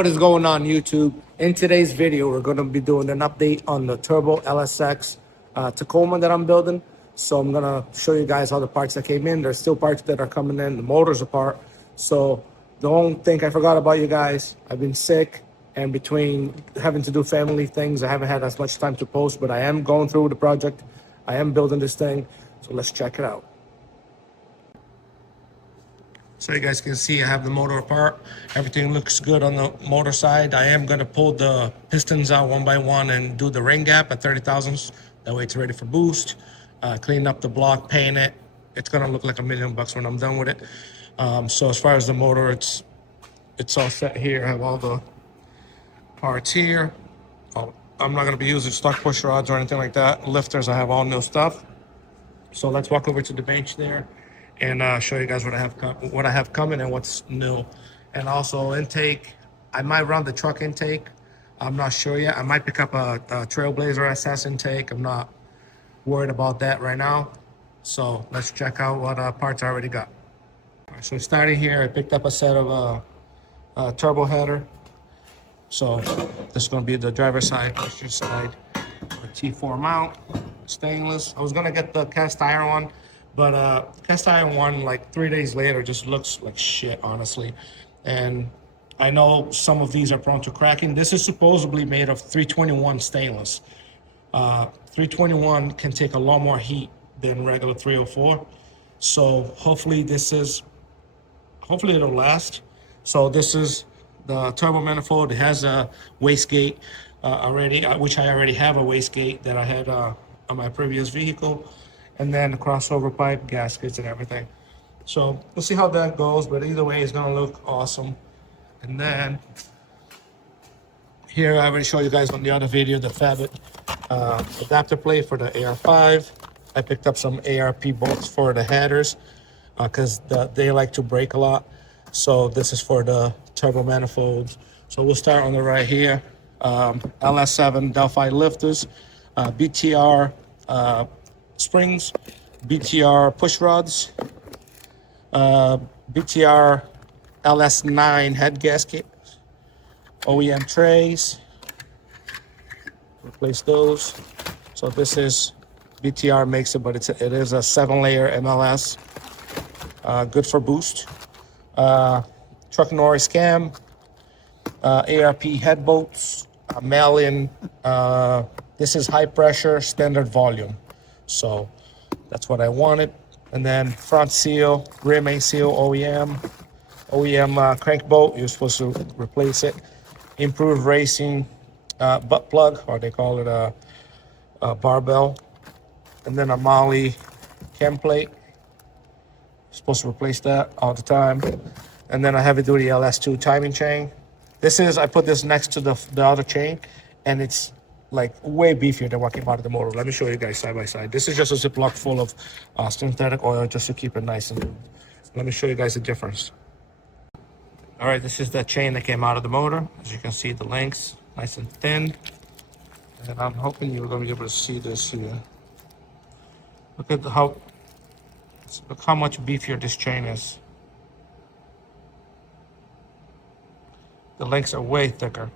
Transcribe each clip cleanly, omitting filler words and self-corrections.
What is going on, YouTube? In today's video, we're going to be doing an update on the turbo LSX Tacoma that I'm building. So I'm going to show you guys all the parts that came in. There's still parts that are coming in. The motor's apart. So don't think I forgot about you guys. I've been sick, and between having to do family things, I haven't had as much time to post, but I am going through the project. I am building this thing. So let's check it out. So you guys can see I have the motor apart. Everything looks good on the motor side. I am going to pull the pistons out one by one and do the ring gap at 30 thousandths. That way it's ready for boost. Clean up the block, paint it. It's going to look like $1 million when I'm done with it. So as far as the motor, it's all set here. I have all the parts here. I'm not going to be using stock push rods or anything like that. Lifters, I have all new stuff. So let's walk over to the bench there and show you guys what I have coming and what's new. And also intake, I might run the truck intake. I'm not sure yet. I might pick up a Trailblazer SS intake. I'm not worried about that right now. So let's check out what parts I already got. All right, so starting here, I picked up a set of turbo header. So this is going to be the driver's side, passenger side, a T4 mount, stainless. I was going to get the cast iron one, but cast iron one, like 3 days later, just looks like shit, honestly. And I know some of these are prone to cracking. This is supposedly made of 321 stainless. 321 can take a lot more heat than regular 304. So hopefully it'll last. So this is the turbo manifold. It has a wastegate already, which I already have a wastegate that I had on my previous vehicle. And then the crossover pipe, gaskets, and everything. So we'll see how that goes, but either way, it's gonna look awesome. And then here, I already showed you guys on the other video, the Fabit adapter plate for the AR5. I picked up some ARP bolts for the headers because they like to break a lot. So this is for the turbo manifolds. So we'll start on the right here. LS7 Delphi lifters, BTR springs, BTR push rods, BTR LS9 head gasket, OEM trays, replace those. So this is BTR makes it, but it is a 7-layer MLS, good for boost. Truck Norris cam, ARP head bolts, mail-in. This is high pressure standard volume. So that's what I wanted. And then front seal, rear main seal, OEM crank bolt. You're supposed to replace it. Improved racing butt plug, or they call it a barbell. And then a Molly cam plate. Supposed to replace that all the time. And then a heavy duty LS2 timing chain. I put this next to the other chain, and it's like way beefier than what came out of the motor. Let me show you guys side by side. This is just a Ziploc full of synthetic oil just to keep it nice. And let me show you guys the difference. All right, this is the chain that came out of the motor. As you can see, the length's nice and thin. And I'm hoping you're gonna be able to see this here. Look how much beefier this chain is. The lengths are way thicker.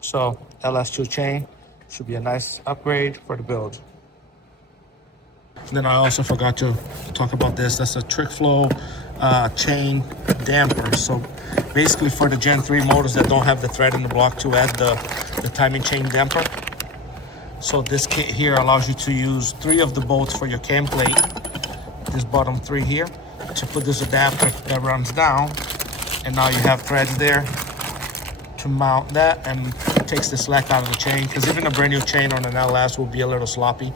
So LS2 chain should be a nice upgrade for the build. And then I also forgot to talk about this. That's a trick flow chain damper. So basically for the Gen 3 motors that don't have the thread in the block to add the timing chain damper. So this kit here allows you to use 3 of the bolts for your cam plate, this bottom 3 here, to put this adapter that runs down. And now you have threads there to mount that, and it takes the slack out of the chain, because even a brand new chain on an LS will be a little sloppy.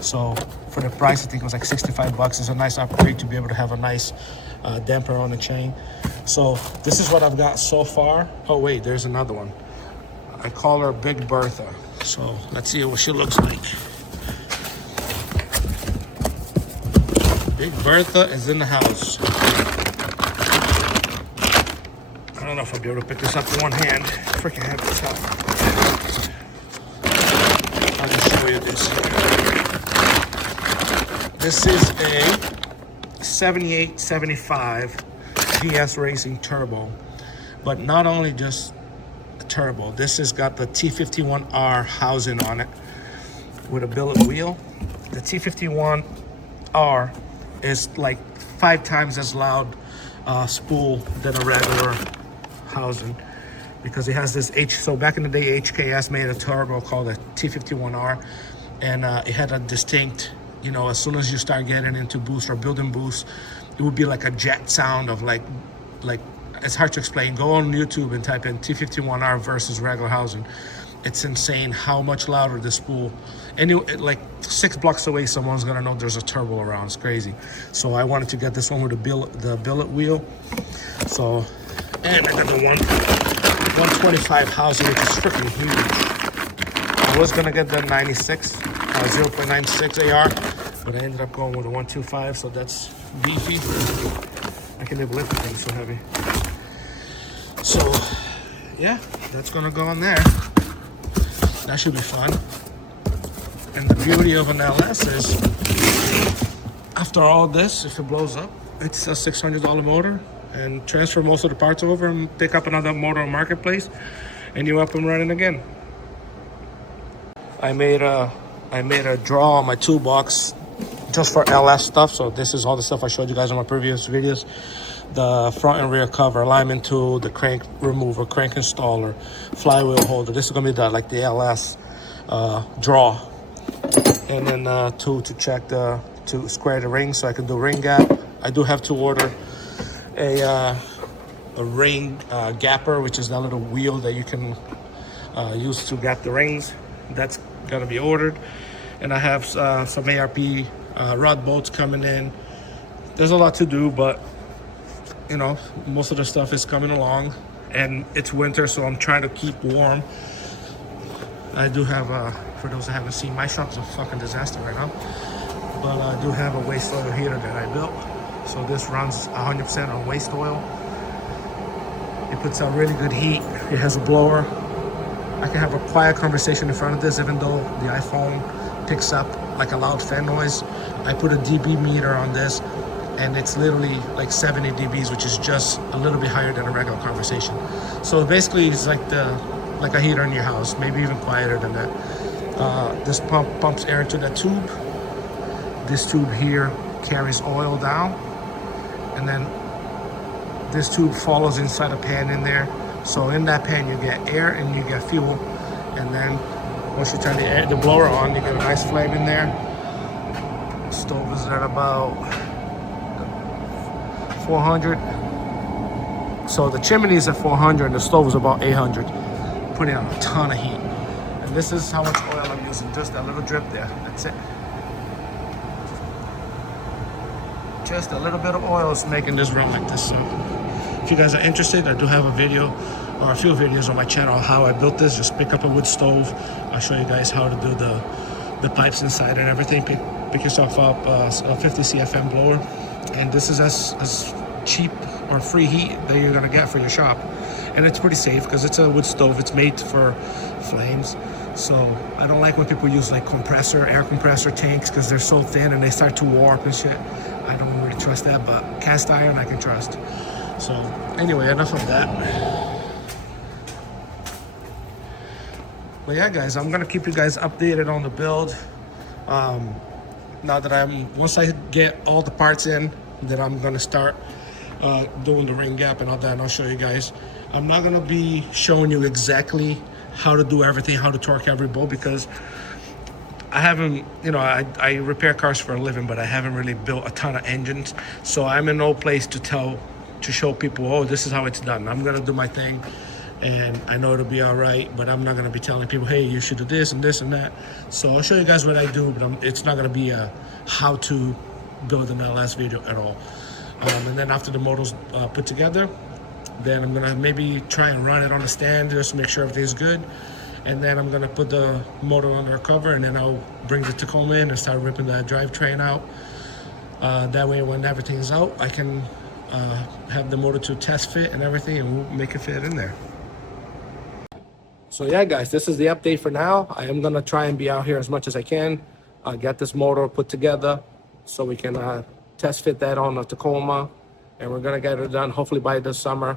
So for the price, I think it was like 65 bucks. It's a nice upgrade to be able to have a nice damper on the chain. So this is what I've got so far. Oh wait, there's another one. I call her Big Bertha. So let's see what she looks like. Big Bertha is in the house. I don't know if I'll be able to pick this up with one hand. Freaking heavy as hell. I'll just show you this. This is a 7875 GS Racing Turbo. But not only just a turbo, this has got the T51R housing on it with a billet wheel. The T51R is like 5 times as loud spool than a regular housing, because it has this so back in the day HKS made a turbo called the T51R, and it had a distinct, you know, as soon as you start getting into boost or building boost, it would be like a jet sound of like it's hard to explain. Go on YouTube and type in T51R versus regular housing. It's insane how much louder the spool. Like 6 blocks away, someone's gonna know there's a turbo around. It's crazy. So I wanted to get this one with the billet wheel. So, and I got the 125 housing, which is freaking huge. I was gonna get the 0.96 AR, but I ended up going with a 125, so that's beefy. I can never lift the thing so heavy. So, yeah, that's gonna go on there. That should be fun. And the beauty of an LS is, after all this, if it blows up, it's a $600 motor, and transfer most of the parts over and pick up another motor on Marketplace, and you're up and running again. I made a draw on my toolbox just for LS stuff. So this is all the stuff I showed you guys in my previous videos. The front and rear cover, alignment tool, the crank remover, crank installer, flywheel holder. This is gonna be the LS draw. And then tool to check to square the ring so I can do ring gap. I do have to order a ring gapper, which is that little wheel that you can use to gap the rings. That's gonna be ordered. And I have some ARP rod bolts coming in. There's a lot to do, but you know, most of the stuff is coming along, and it's winter, so I'm trying to keep warm. I do have for those that haven't seen, my shop is a fucking disaster right now, but I do have a waste oil heater that I built. So this runs 100% on waste oil. It puts out really good heat. It has a blower. I can have a quiet conversation in front of this, even though the iPhone picks up like a loud fan noise. I put a dB meter on this, and it's literally like 70 dBs, which is just a little bit higher than a regular conversation. So basically it's like a heater in your house, maybe even quieter than that. This pumps air into that tube. This tube here carries oil down, and then this tube follows inside a pan in there. So in that pan you get air and you get fuel, and then once you turn the blower on, you get a nice flame in there. Stove is at about 400. So the chimney is at 400 and the stove is about 800, putting out a ton of heat. And this is how much oil I'm using, just that little drip there, that's it. Just a little bit of oil is making this run like this. So if you guys are interested, I do have a video or a few videos on my channel how I built this. Just pick up a wood stove. I'll show you guys how to do the pipes inside and everything. Pick yourself up a 50 CFM blower, and this is as cheap or free heat that you're gonna get for your shop. And it's pretty safe because it's a wood stove. It's made for flames. So I don't like when people use like air compressor tanks, because they're so thin and they start to warp and shit. I don't really trust that, but cast iron I can trust. So anyway, enough of that. But yeah, guys, I'm gonna keep you guys updated on the build. Now that once I get all the parts in, then I'm gonna start doing the ring gap and all that, and I'll show you guys. I'm not gonna be showing you exactly how to do everything, how to torque every bolt, because I haven't, you know, I repair cars for a living, but I haven't really built a ton of engines. So I'm in no place to show people, oh, this is how it's done. I'm gonna do my thing, and I know it'll be all right, but I'm not gonna be telling people, hey, you should do this and this and that. So I'll show you guys what I do, but it's not gonna be a how to build an LS video at all. And then after the motor's put together, then I'm gonna maybe try and run it on a stand just to make sure everything's good. And then I'm gonna put the motor under a cover, and then I'll bring the Tacoma in and start ripping that drivetrain out. That way when everything's out, I can have the motor to test fit and everything, and we'll make it fit in there. So yeah, guys, this is the update for now. I am gonna try and be out here as much as I can, get this motor put together so we can test fit that on a Tacoma, and we're gonna get it done hopefully by this summer.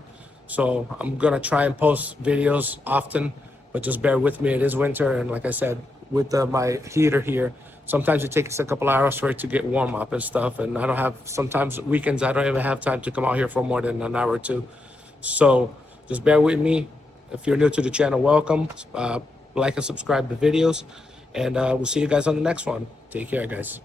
So I'm gonna try and post videos often, but just bear with me. It is winter, and like I said, with my heater here, sometimes it takes a couple hours for it to get warm up and stuff. And I don't have, sometimes weekends I don't even have time to come out here for more than an hour or two. So just bear with me. If you're new to the channel, welcome. Like and subscribe to videos, and we'll see you guys on the next one. Take care, guys.